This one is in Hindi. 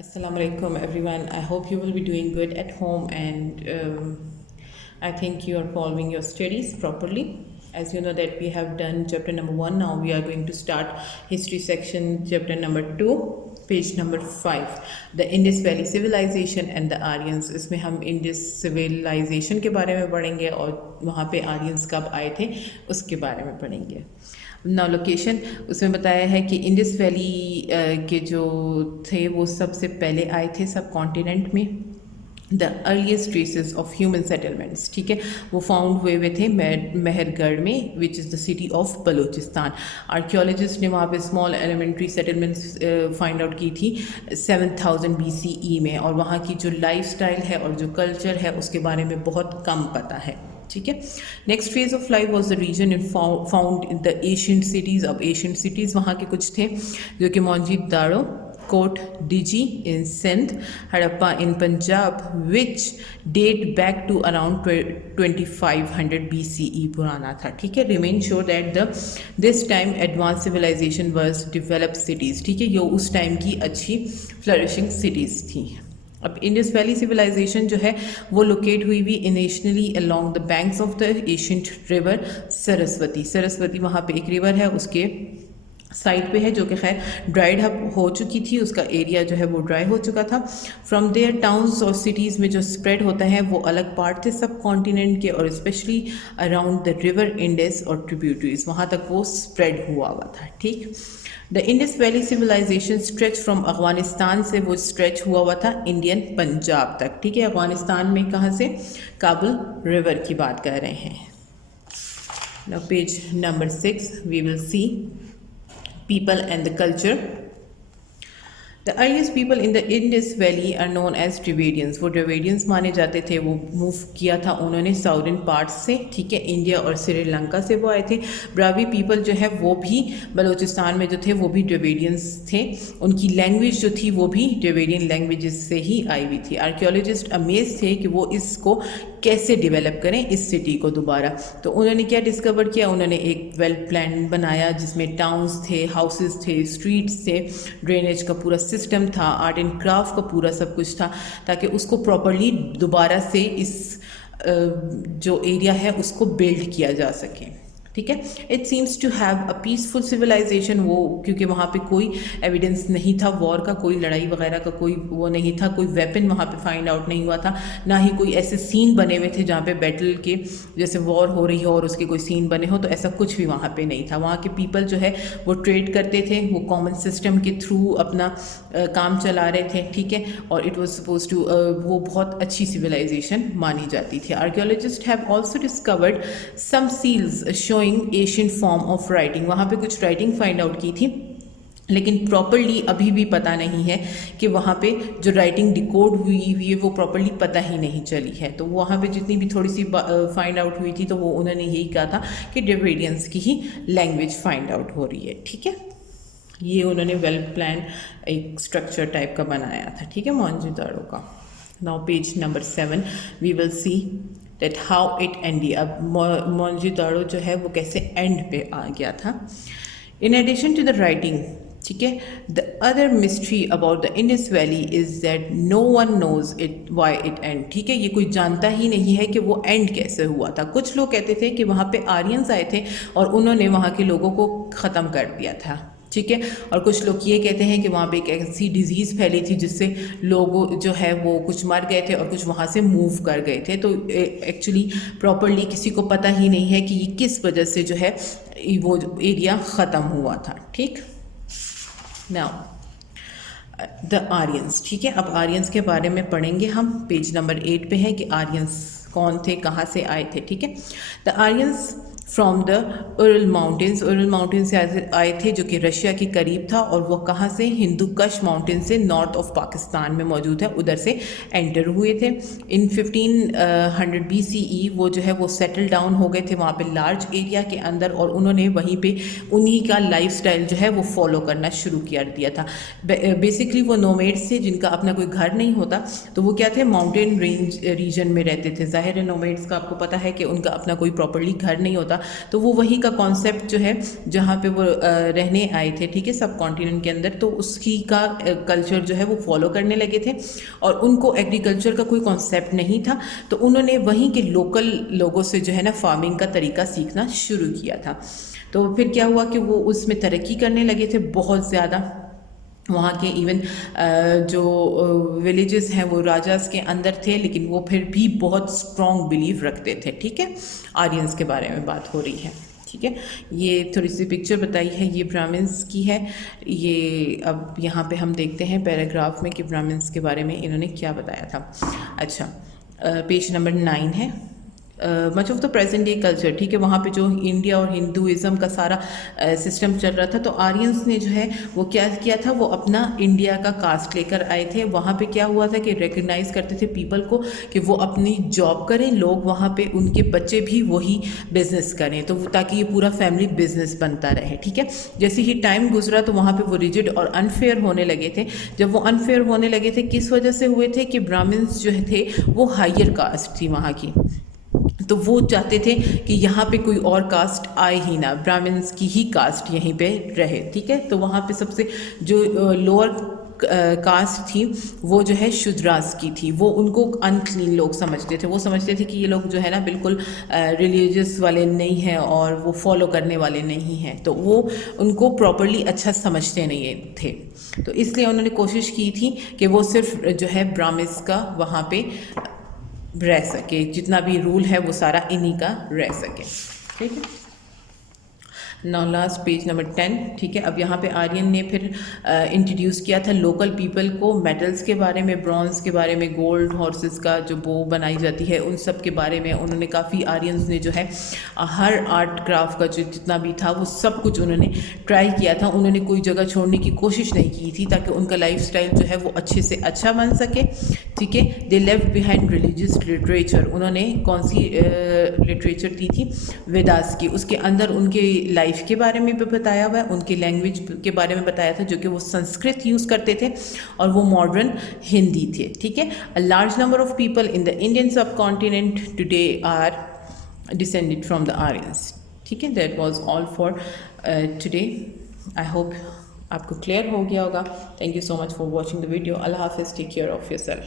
Assalamu alaikum everyone. I hope you will be doing good at home and I think you are following your studies properly. As you know that we have done chapter number 1. Now we are going to start history section, chapter number 2, page number 5, the Indus Valley Civilization and the Aryans. इसमें हम इंडस सिविलाइजेशन के बारे में पढ़ेंगे और वहाँ पे आर्यंस कब आए थे उसके बारे में पढ़ेंगे. नाउ लोकेशन उसमें बताया है कि इंडस वैली के जो थे वो सबसे पहले आए थे सब कॉन्टिनेंट में. The earliest traces of human settlements, ठीक है, वो फाउंड हुए थे मेहरगढ़ में, which is the city of Balochistan. Archaeologist ने वहाँ पे small elementary settlements find out की थी 7000 BCE में, और वहाँ की जो लाइफस्टाइल है और जो कल्चर है उसके बारे में बहुत कम पता है. ठीक है. Next phase of life was the reason in found in the ancient cities. अब एशियंट सिटीज़ वहाँ के कुछ थे जो कि Mohenjodaro, Kot Diji in Sindh, Harappa in Punjab, which date back to around 2500 BCE पुराना था. ठीक है. Remain sure that this time advance civilisation were developed cities. ठीक है, ये उस टाइम की अच्छी फ्लरिशिंग सिटीज़ थी. अब इंडस वैली सिविलाइजेशन जो है वो लोकेट हुई भी initially along the banks of the ancient river Saraswati. Saraswati वहाँ पे एक रिवर है, उसके साइड पे है, जो कि खैर ड्राइड अप हो चुकी थी, उसका एरिया जो है वो ड्राई हो चुका था. फ्रॉम देयर टाउन्स और सिटीज़ में जो स्प्रेड होता है वो अलग पार्ट थे सब कॉन्टिनेंट के, और specially around the river Indus और ट्रिब्यूटरीज वहाँ तक वो स्प्रेड हुआ था. ठीक. The Indus valley civilisation stretch from Afghanistan से वो स्ट्रेच हुआ था इंडियन पंजाब तक. ठीक है. अफगानिस्तान में कहाँ से? काबुल रिवर की बात कर रहे हैं. Now page number 6 we will see people and the culture. The earliest people in the Indus Valley are known as Dravidians. वो Dravidians माने जाते थे. वो मूव किया था उन्होंने साउदर्न पार्ट्स से, ठीक है, इंडिया और श्रीलंका से वो आए थे. ब्रावी पीपल जो है वो भी बलूचिस्तान में जो थे वो भी Dravidians थे. उनकी लैंग्वेज जो थी वो भी Dravidian लैंग्वेजेस से ही आई हुई थी. आर्कियोलॉजिस्ट अमेज थे कि वो इसको कैसे डेवलप करें इस सिटी को दोबारा. तो उन्होंने क्या डिस्कवर किया? उन्होंने एक वेल प्लान बनाया जिसमें टाउन्स थे, हाउसेस थे, स्ट्रीट्स थे, ड्रेनेज का पूरा सिस्टम था, आर्ट एंड क्राफ्ट का पूरा सब कुछ था, ताकि उसको प्रॉपरली दोबारा से इस जो एरिया है उसको बिल्ड किया जा सके. ठीक है. It seems to have a peaceful civilisation. वो क्योंकि वहाँ पे कोई एविडेंस नहीं था वॉर का, कोई लड़ाई वगैरह का कोई वो नहीं था, कोई वेपन वहाँ पे फाइंड आउट नहीं हुआ था, ना ही कोई ऐसे सीन बने हुए थे जहाँ पे बैटल के जैसे वॉर हो रही हो और उसके कोई सीन बने हो, तो ऐसा कुछ भी वहाँ पे नहीं था. वहाँ के पीपल जो है वो ट्रेड करते थे, वो कॉमन सिस्टम के थ्रू अपना काम चला रहे थे. ठीक है. और इट वॉज सपोज टू वो बहुत अच्छी सिविलाइजेशन मानी जाती थी. Archaeologist have also discovered some seals showing ancient form of writing. वहाँ पे कुछ राइटिंग फाइंड आउट की थी, लेकिन प्रॉपरली अभी भी पता नहीं है कि वहाँ पे जो राइटिंग डिकोड हुई है वो प्रॉपरली पता ही नहीं चली है. तो वहाँ पे जितनी भी थोड़ी सी फाइंड आउट हुई थी तो वो उन्होंने यही कहा था कि ड्रेविडियंस की ही लैंग्वेज फाइंड आउट हो रही है. ठीक है. ये उन्होंने वेल प्लान एक स्ट्रक्चर टाइप का बनाया था. ठीक है, मोहनजोदाड़ो का. Now page number 7 we will see that how it end. अब मोहनजोदाड़ो जो है वो कैसे एंड पे आ गया था. In addition to the writing, ठीक है, the other mystery about the Indus valley is that no one knows it why it end. ठीक है, ये कोई जानता ही नहीं है कि वो एंड कैसे हुआ था. कुछ लोग कहते थे कि वहाँ पे आर्यंस आए थे और उन्होंने वहाँ के लोगों को ख़त्म कर दिया था. ठीक है. और कुछ लोग ये कहते हैं कि वहाँ पे एक ऐसी डिजीज़ फैली थी जिससे लोग जो है वो कुछ मर गए थे और कुछ वहाँ से मूव कर गए थे. तो एक्चुअली प्रॉपरली किसी को पता ही नहीं है कि ये किस वजह से जो है वो एरिया ख़त्म हुआ था. ठीक. Now the Aryans. ठीक है. अब आर्यंस के बारे में पढ़ेंगे हम. पेज नंबर 8 पे है कि आर्यंस कौन थे, कहाँ से आए थे. ठीक है. The Aryans from the Ural mountains. Ural mountain से आए थे जो कि रशिया के करीब था, और वो कहाँ से? हिंदू कश माउंटेन से नॉर्थ ऑफ पाकिस्तान में मौजूद है, उधर से एंटर हुए थे. इन 1500 BCE वो जो है वो सेटल डाउन हो गए थे वहाँ पे लार्ज एरिया के अंदर, और उन्होंने वहीं पे उन्हीं का लाइफस्टाइल जो है वो फॉलो करना शुरू कर दिया था. बेसिकली वो नोमेड्स थे जिनका अपना कोई घर नहीं होता, तो वो क्या थे? माउंटेन रेंज रीजन में रहते थे. ज़ाहिर है नोमेड्स का आपको पता है कि उनका अपना कोई प्रॉपरली घर नहीं होता, का, तो वो वही का कॉन्सेप्ट जो है जहाँ पे वो रहने आए थे, ठीक है, सब कॉन्टिनेंट के अंदर, तो उसकी का कल्चर जो है वो फॉलो करने लगे थे और उनको एग्रीकल्चर का कोई कॉन्सेप्ट नहीं था, तो उन्होंने वहीं के लोकल लोगों से जो है ना फार्मिंग का तरीका सीखना शुरू किया था। तो फिर क्या हुआ कि वो उसमें तरक्की करने लगे थे बहुत ज़्यादा। वहाँ के इवन जो विलेजेस हैं वो राजास के अंदर थे, लेकिन वो फिर भी बहुत स्ट्रॉन्ग बिलीव रखते थे, ठीक है। आर्यंस के बारे में बात हो रही है, ठीक है। ये थोड़ी सी पिक्चर बताई है, ये ब्राह्मण्स की है। ये अब यहाँ पे हम देखते हैं पैराग्राफ में कि ब्राह्मण्स के बारे में इन्होंने क्या बताया था। अच्छा, पेज नंबर 9 है, much of the present day culture, ठीक है। वहाँ पे जो इंडिया और हिंदुज़म का सारा सिस्टम चल रहा था, तो आर्यंस ने जो है वो क्या किया था, वो अपना इंडिया का कास्ट लेकर आए थे। वहाँ पे क्या हुआ था कि रिकग्नाइज करते थे पीपल को कि वो अपनी जॉब करें, लोग वहाँ पे उनके बच्चे भी वही बिजनेस करें, तो ताकि ये पूरा फैमिली बिजनेस बनता रहे, ठीक है। जैसे ही टाइम गुजरा तो वहाँ पे वो रिजिड और अनफेयर होने लगे थे। जब वो अनफेयर होने लगे थे, किस वजह से हुए थे कि ब्राह्मण्स जो थे वो हायर कास्ट थी वहाँ की, तो वो चाहते थे कि यहाँ पे कोई और कास्ट आए ही ना, ब्राह्मण्स की ही कास्ट यहीं पे रहे, ठीक है। तो वहाँ पे सबसे जो लोअर कास्ट थी वो जो है शूद्रास की थी, वो उनको अनक्लीन लोग समझते थे। वो समझते थे कि ये लोग जो है ना बिल्कुल रिलीजियस वाले नहीं हैं और वो फॉलो करने वाले नहीं हैं, तो वो उनको प्रॉपरली अच्छा समझते नहीं थे। तो इसलिए उन्होंने कोशिश की थी कि वो सिर्फ जो है ब्राह्मण्स का वहाँ पे रह सके, जितना भी रूल है वो सारा इन्हीं का रह सके, ठीक है। नाउ लास्ट पेज नंबर 10, ठीक है। अब यहाँ पे आर्यन ने फिर इंट्रोड्यूस किया था लोकल पीपल को मेटल्स के बारे में, ब्रॉन्ज के बारे में, गोल्ड हॉर्सेस का जो बो बनाई जाती है उन सब के बारे में उन्होंने काफ़ी, आर्यंस ने जो है हर आर्ट क्राफ्ट का जो जितना भी था वो सब कुछ उन्होंने ट्राई किया था। उन्होंने कोई जगह छोड़ने की कोशिश नहीं की थी ताकि उनका लाइफ स्टाइल जो है वो अच्छे से अच्छा बन सके, ठीक है। They left behind religious literature, उन्होंने कौन सी लिटरेचर दी थी, वेदास की, उसके अंदर उनके लाइफ के बारे में भी बताया हुआ है, उनके लैंग्वेज के बारे में बताया था जो कि वो संस्कृत यूज़ करते थे और वो मॉडर्न हिंदी थे, ठीक है। A large number of people in the Indian subcontinent today are descended from the Aryans, ठीक है। That was all for today. I hope आपको क्लियर हो गया होगा। Thank you so much for watching the video. अल्लाह हाफिज़, टेक केयर ऑफ़ योरसेल्फ।